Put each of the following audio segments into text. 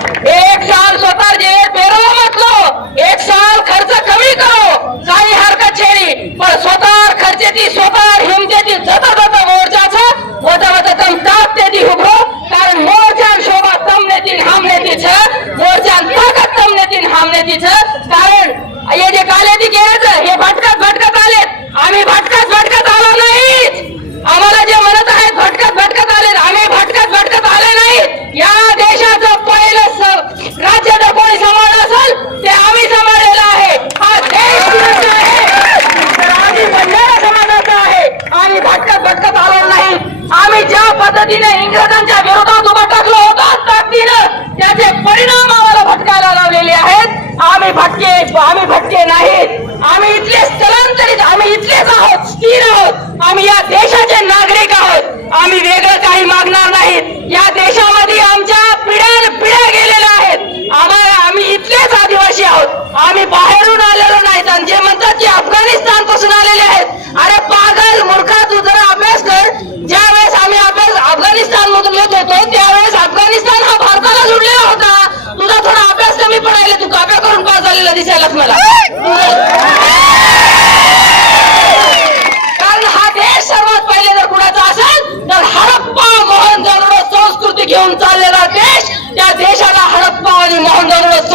एक साल स्वतः जे मत लो एक साल खर्च कमी करो काही हरकत छेडी पण स्वतः பார்த்தீங்கன்னா எங்களை தான்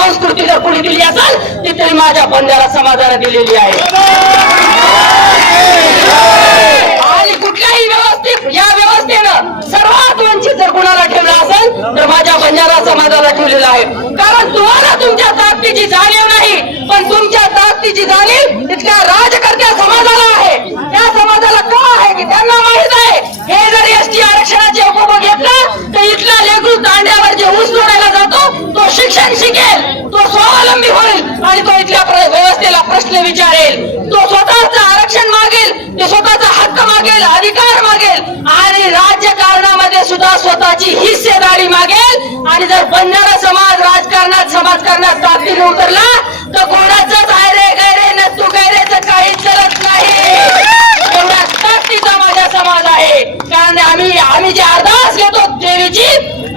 संस्कृती जर कुणी दिली असेल ती तरी माझ्या बंजारा समाजाला दिलेली आहे. आणि कुठल्याही व्यवस्थित या व्यवस्थेनं सर्वात वंचित जर कुणाला ठेवलं असेल तर माझ्या बंजारा समाजाला ठेवलेलं आहे. कारण तुम्हाला तुमच्या ताकदीची जाणीव नाही पण तुमच्या ताकदीची जाणीव इतक्या राजकर्त्या समाजाला आहे. त्या समाजाला का आहे की त्यांना माहीत आहे? हे जर एसटी आरक्षणाचे व्यवस्थेला प्रश्न विचारेल. तो स्वतःच आरक्षण मागेल तो स्वतःचा हक्क मागेल अधिकार मागेल आणि राज्यकारणामध्ये सुद्धा स्वतःची हिस्सेदारी मागेल. आणि जर बंधारा समाज राजकारणात समाजकारणात ताकदीने उतरला तर कोणाचंच आयरे गैरे नसतो गैरे तर काहीच चलत नाही. एवढा ताकदीचा माझा समाज आहे. कारण आम्ही आम्ही जे अरदास घेतो देवीची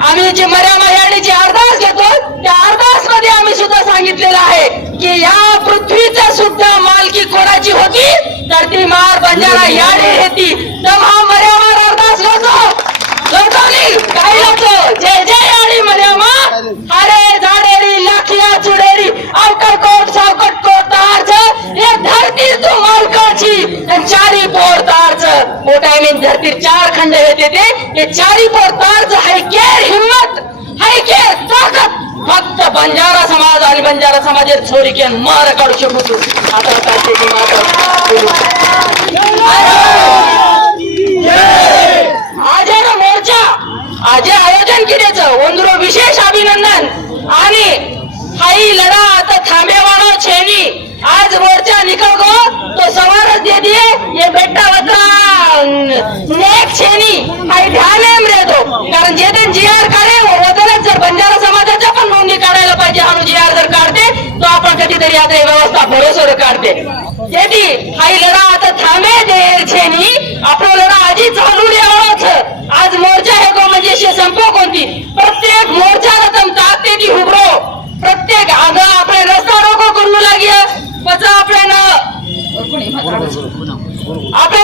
आम्ही जे मर्या महिन्याची अरदास घेतो त्या अरदासमध्ये आम्ही सुद्धा सांगितलेलं आहे. पृथ्वीचा सुद्धा मालकी कोणाची होती? तर ती मार बंजारा याडे येती तर हा मर्यावर अरदास होतो गौतमी काही होतो जय जय याडी मर्यामा अरे झाडेरी लाखिया चुडेरी आउटर कोट सावकट कोट तारच हे धरती तू मालकाची. आणि चारी पोर तारच. मोठा मीन धरती चार खंड येते ते. चारी पोर तारच आहे केर हिम्मत फक्त बंजारा समाज आणि बंजारा समाज छोरी के मार काढू शकतो तू. आता काय मोर्चा आजे आयोजन केल्याचं वंदुरो विशेष अभिनंदन. आणि हाई लढा आता थांबेवाड़ो छेनी. आज मोर्चा निकल गो तो सवारच दे दिए ये बेटा बता नेक छेनी हाई ध्यान रे दो कारण जे दिन जी आर वदनच जर बंजारा समाजाच्या पण नोंदणी काढायला पाहिजे. हा जी आर जर काढते तो आपण कधीतरी आता ही व्यवस्था भरोसर काढते. जेदी हाई लढा आता थांबे देर छेनी. आपला लढा आधी चालू द्यावाच आज मोर्चा हे को म्हणजे संपो कोणती? प्रत्येक मोर्चा रतम ताकते ती हुबरो. प्रत्येक आग आपले रस्ता रोको करू लागिय पचा आपल्याला आपल्या